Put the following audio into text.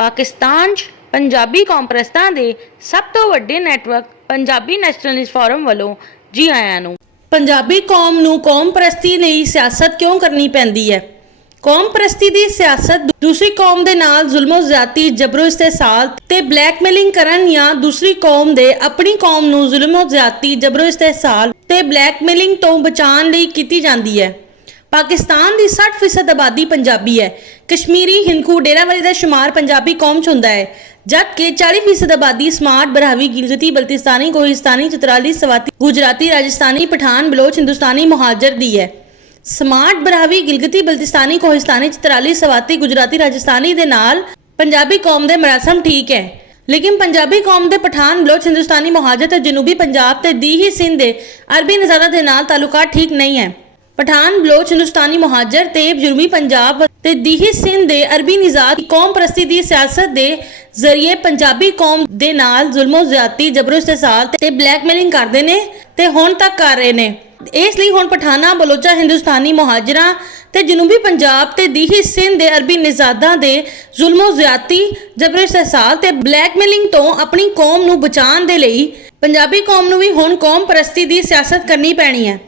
ਪਾਕਿਸਤਾਨ 'ਚ ਪੰਜਾਬੀ ਕੌਮਪ੍ਰਸਤਾਂ ਦੇ ਸਭ ਤੋਂ ਵੱਡੇ ਨੈਟਵਰਕ ਪੰਜਾਬੀ ਨੈਸ਼ਨਲਿਸਟ ਫੋਰਮ ਵੱਲੋਂ ਜੀ ਆਇਆਂ ਨੂੰ। ਪੰਜਾਬੀ ਕੌਮ ਨੂੰ ਕੌਮ ਪ੍ਰਸਤੀ ਲਈ ਸਿਆਸਤ ਕਿਉਂ ਕਰਨੀ ਪੈਂਦੀ ਹੈ? ਕੌਮ ਪ੍ਰਸਤੀ ਦੀ ਸਿਆਸਤ ਦੂਸਰੀ ਕੌਮ ਦੇ ਨਾਲ ਜ਼ੁਲਮੋ ਜ਼ਿਆਦਤੀ, ਜਬਰੋ ਇਸਤਿਹਸਾਲ ਤੇ ਬਲੈਕਮੇਲਿੰਗ ਕਰਨ ਜਾਂ ਦੂਸਰੀ ਕੌਮ ਦੇ ਆਪਣੀ ਕੌਮ ਨੂੰ ਜ਼ੁਲਮੋ ਜ਼ਿਆਦਤੀ, ਜਬਰੋ ਇਸਤਿਹਸਾਲ ਤੇ ਬਲੈਕਮੇਲਿੰਗ ਤੋਂ ਬਚਾਉਣ ਲਈ ਕੀਤੀ ਜਾਂਦੀ ਹੈ। ਪਾਕਿਸਤਾਨ ਦੀ 60% ਆਬਾਦੀ ਪੰਜਾਬੀ ਹੈ। ਕਸ਼ਮੀਰੀ, ਹਿੰਦੂ, ਡੇਰਾਵਾਲੀ ਦਾ ਸ਼ੁਮਾਰ ਪੰਜਾਬੀ ਕੌਮ 'ਚ ਹੁੰਦਾ ਹੈ, ਜਦਕਿ 40% ਆਬਾਦੀ ਸਮਾਰਟ, ਬਰਾਹਵੀ, ਗਿਲਗਿਤੀ, ਬਲਤਿਸਤਾਨੀ, ਕੋਹਿਸਤਾਨੀ, ਚਤਰਾਲੀ, ਸਵਾਤੀ, ਗੁਜਰਾਤੀ, ਰਾਜਸਥਾਨੀ, ਪਠਾਨ, ਬਲੋਚ, ਹਿੰਦੁਸਤਾਨੀ, ਮੁਹਾਜਰ ਦੀ ਹੈ। ਸਮਾਰਟ, ਬਰਾਹਵੀ, ਗਿਲਗਿਤੀ, ਬਲਤਿਸਤਾਨੀ, ਕੋਹਿਸਤਾਨੀ, ਚਤਰਾਲੀ, ਸਵਾਤੀ, ਗੁਜਰਾਤੀ, ਰਾਜਸਥਾਨੀ ਦੇ ਨਾਲ ਪੰਜਾਬੀ ਕੌਮ ਦੇ ਮਰਾਸਮ ਠੀਕ ਹੈ, ਲੇਕਿਨ ਪੰਜਾਬੀ ਕੌਮ ਦੇ ਪਠਾਨ, ਬਲੋਚ, ਹਿੰਦੁਸਤਾਨੀ, ਮੁਹਾਜਰ ਤੇ ਜਨੂਬੀ ਪੰਜਾਬ ਤੇ ਦੀਹੀ ਸਿੰਧ ਦੇ ਅਰਬੀ ਨਜ਼ਾਰਾ ਦੇ ਨਾਲ ਤਾਲੁਕਾਤ ਠੀਕ ਨਹੀਂ ਹੈ। ਪਠਾਨ, ਬਲੋਚ, ਹਿੰਦੁਸਤਾਨੀ, ਮੁਹਾਜਰ ਤੇ ਜਨੂਬੀ ਪੰਜਾਬ ਤੇ ਦੀਹੀ ਸਿੰਧ ਦੇ ਅਰਬੀ ਨਿਜ਼ਾਦ ਕੌਮ ਪ੍ਰਸਤੀ ਦੀ ਸਿਆਸਤ ਦੇ ਜ਼ਰੀਏ ਪੰਜਾਬੀ ਕੌਮ ਦੇ ਨਾਲ ਜ਼ੁਲਮੋ ਜ਼ਿਆਦਤੀ, ਜਬਰੋ ਇਸਤਿਹਸਾਲ ਤੇ ਬਲੈਕਮੇਲਿੰਗ ਕਰਦੇ ਨੇ ਤੇ ਹੁਣ ਤੱਕ ਕਰ ਰਹੇ ਨੇ। ਇਸ ਲਈ ਹੁਣ ਪਠਾਨਾ, ਬਲੋਚਾ, ਹਿੰਦੁਸਤਾਨੀ, ਮੁਹਾਜਰਾਂ ਤੇ ਜਨੂਬੀ ਪੰਜਾਬ ਤੇ ਦੀਹੀ ਸਿੰਧ ਦੇ ਅਰਬੀ ਨਿਜ਼ਾਦਾਂ ਦੇ ਜ਼ੁਲਮੋ ਜ਼ਿਆਦਤੀ, ਜਬਰੋ ਇਸਤਿਹਸਾਲ ਤੇ ਬਲੈਕਮੇਲਿੰਗ ਤੋਂ ਆਪਣੀ ਕੌਮ ਨੂੰ ਬਚਾਉਣ ਦੇ ਲਈ ਪੰਜਾਬੀ ਕੌਮ ਨੂੰ ਵੀ ਹੁਣ ਕੌਮ ਪ੍ਰਸਤੀ ਦੀ ਸਿਆਸਤ ਕਰਨੀ ਪੈਣੀ ਹੈ।